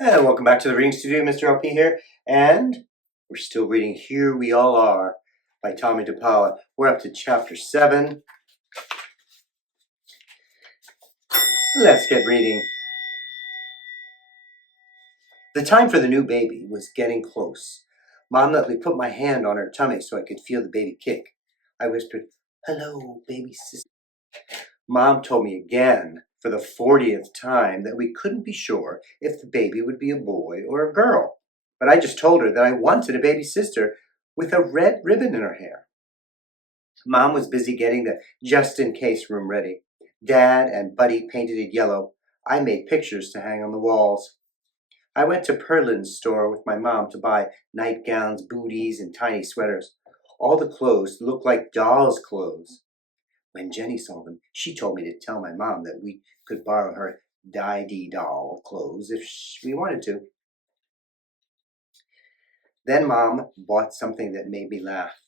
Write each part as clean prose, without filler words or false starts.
And welcome back to the reading studio. Mr. LP here, and we're still reading Here We All Are by Tomie dePaola. We're up to chapter 7. Let's get reading. The time for the new baby was getting close. Mom let me put my hand on her tummy so I could feel the baby kick. I whispered, "Hello, baby sister." Mom told me again, for the 40th time, that we couldn't be sure if the baby would be a boy or a girl. But I just told her that I wanted a baby sister with a red ribbon in her hair. Mom was busy getting the just-in-case room ready. Dad and Buddy painted it yellow. I made pictures to hang on the walls. I went to Perlin's store with my mom to buy nightgowns, booties, and tiny sweaters. All the clothes looked like dolls' clothes. When Jenny saw them, she told me to tell my mom that we could borrow her doll clothes if we wanted to. Then Mom bought something that made me laugh.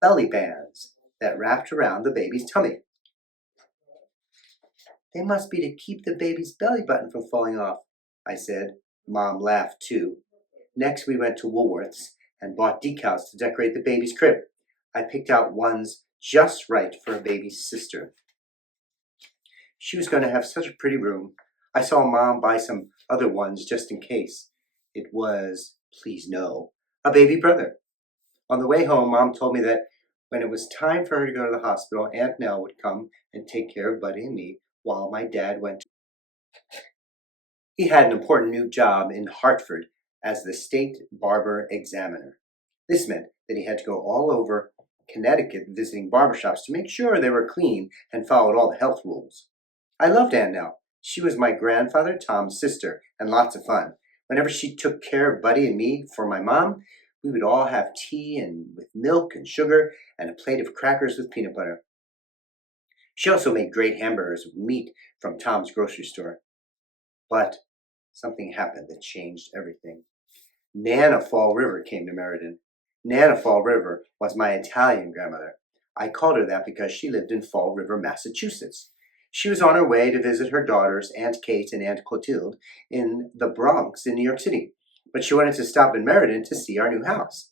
Belly bands that wrapped around the baby's tummy. "They must be to keep the baby's belly button from falling off," I said. Mom laughed too. Next we went to Woolworth's and bought decals to decorate the baby's crib. I picked out ones just right for a baby's sister. She was going to have such a pretty room. I saw Mom buy some other ones just in case. It was, please no, a baby brother. On the way home, Mom told me that when it was time for her to go to the hospital, Aunt Nell would come and take care of Buddy and me while my dad went. He had an important new job in Hartford as the state barber examiner. This meant that he had to go all over Connecticut visiting barbershops to make sure they were clean and followed all the health rules. I loved Aunt Nell. She was my grandfather Tom's sister and lots of fun. Whenever she took care of Buddy and me for my mom, we would all have tea and with milk and sugar and a plate of crackers with peanut butter. She also made great hamburgers with meat from Tom's grocery store. But something happened that changed everything. Nana Fall River came to Meriden. Nana Fall River was my Italian grandmother. I called her that because she lived in Fall River, Massachusetts. She was on her way to visit her daughters, Aunt Kate and Aunt Clotilde, in the Bronx in New York City. But she wanted to stop in Meriden to see our new house.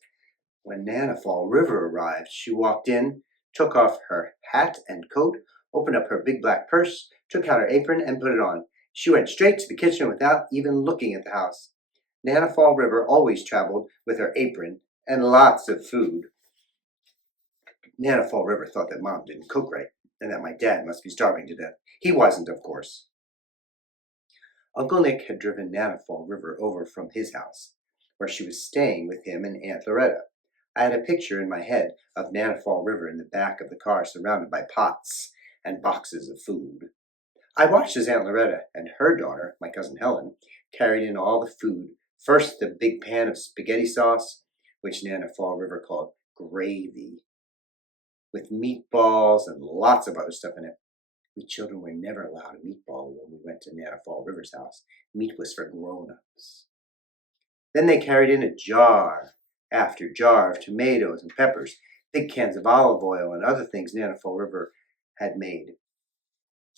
When Nana Fall River arrived, she walked in, took off her hat and coat, opened up her big black purse, took out her apron, and put it on. She went straight to the kitchen without even looking at the house. Nana Fall River always traveled with her apron and lots of food. Nana Fall River thought that Mom didn't cook right and that my dad must be starving to death. He wasn't, of course. Uncle Nick had driven Nana Fall River over from his house, where she was staying with him and Aunt Loretta. I had a picture in my head of Nana Fall River in the back of the car surrounded by pots and boxes of food. I watched as Aunt Loretta and her daughter, my cousin Helen, carried in all the food. First, the big pan of spaghetti sauce, which Nana Fall River called gravy, with meatballs and lots of other stuff in it. We children were never allowed a meatball when we went to Nana Fall River's house. Meat was for grown-ups. Then they carried in a jar after jar of tomatoes and peppers, big cans of olive oil, and other things Nana Fall River had made.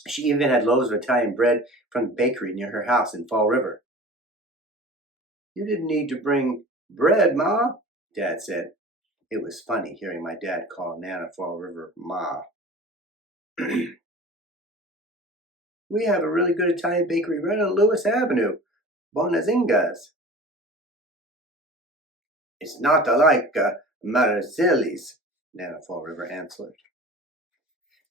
She even had loaves of Italian bread from the bakery near her house in Fall River. "You didn't need to bring bread, Ma," Dad said. It was funny hearing my dad call Nana Fall River Ma. "We have a really good Italian bakery right on Lewis Avenue, Bonazinga's." "It's not like Marzilli's," Nana Fall River answered.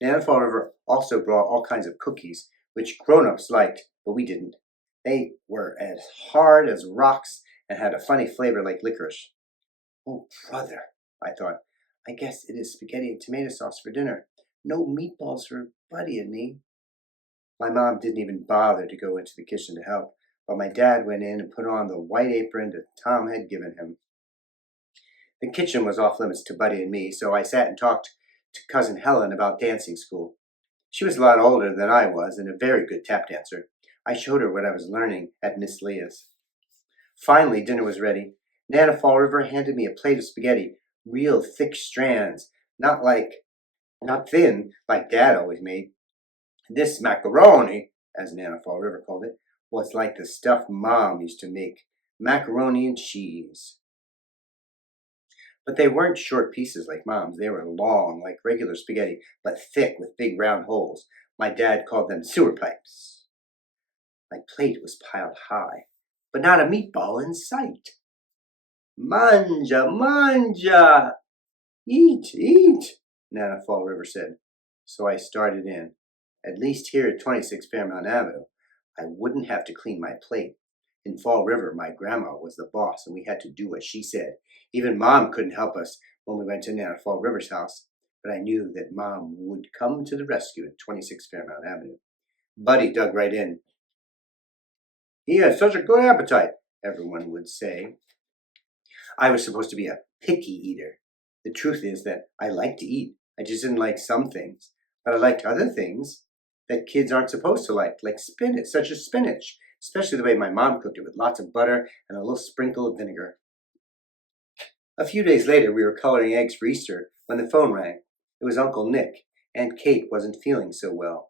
Nana Fall River also brought all kinds of cookies, which grown-ups liked, but we didn't. They were as hard as rocks and had a funny flavor like licorice. "Oh, brother," I thought, "I guess it is spaghetti and tomato sauce for dinner. No meatballs for Buddy and me." My mom didn't even bother to go into the kitchen to help, but my dad went in and put on the white apron that Tom had given him. The kitchen was off limits to Buddy and me, so I sat and talked to Cousin Helen about dancing school. She was a lot older than I was and a very good tap dancer. I showed her what I was learning at Miss Leah's. Finally, dinner was ready. Nana Fall River handed me a plate of spaghetti, real thick strands, not thin like Dad always made. This macaroni, as Nana Fall River called it, was like the stuff Mom used to make, macaroni and cheese. But they weren't short pieces like Mom's. They were long, like regular spaghetti, but thick with big round holes. My dad called them sewer pipes. My plate was piled high, but not a meatball in sight. Manja, manja! Eat, eat, Nana Fall River said. So I started in. At least here at 26 Fairmount Avenue, I wouldn't have to clean my plate. In Fall River, my grandma was the boss, and we had to do what she said. Even Mom couldn't help us when we went to Nana Fall River's house, but I knew that Mom would come to the rescue at 26 Fairmount Avenue. Buddy dug right in. He has such a good appetite, everyone would say. I was supposed to be a picky eater. The truth is that I liked to eat. I just didn't like some things, but I liked other things that kids aren't supposed to like spinach, such as spinach, especially the way my mom cooked it with lots of butter and a little sprinkle of vinegar. A few days later, we were coloring eggs for Easter when the phone rang. It was Uncle Nick. Aunt Kate wasn't feeling so well.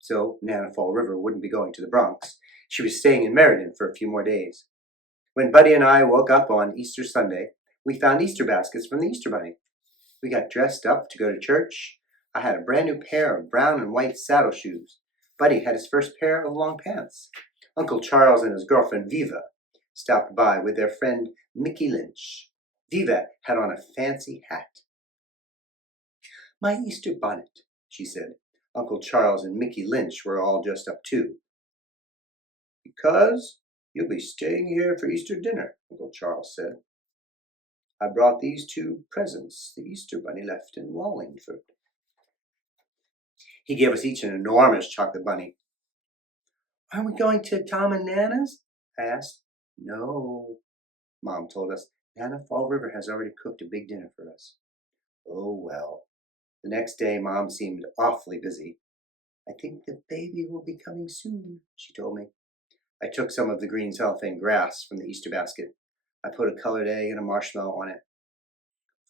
So Nana Fall River wouldn't be going to the Bronx. She was staying in Meriden for a few more days. When Buddy and I woke up on Easter Sunday, we found Easter baskets from the Easter Bunny. We got dressed up to go to church. I had a brand new pair of brown and white saddle shoes. Buddy had his first pair of long pants. Uncle Charles and his girlfriend Viva stopped by with their friend Mickey Lynch. Viva had on a fancy hat. My Easter bonnet, she said. Uncle Charles and Mickey Lynch were all dressed up too. Because you'll be staying here for Easter dinner, Uncle Charles said. I brought these two presents the Easter Bunny left in Wallingford. He gave us each an enormous chocolate bunny. Aren't we going to Tom and Nana's? I asked. No, Mom told us. Nana Fall River has already cooked a big dinner for us. Oh, well. The next day, Mom seemed awfully busy. I think the baby will be coming soon, she told me. I took some of the green cellophane grass from the Easter basket. I put a colored egg and a marshmallow on it.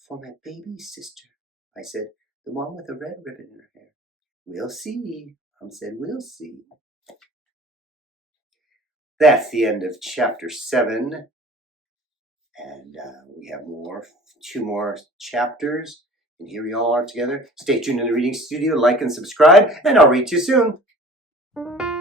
For my baby sister, I said, the one with a red ribbon in her hair. We'll see, Mom said, we'll see. That's the end of chapter 7. And we have two more chapters. And here we all are together. Stay tuned in the reading studio, like and subscribe, and I'll read to you soon.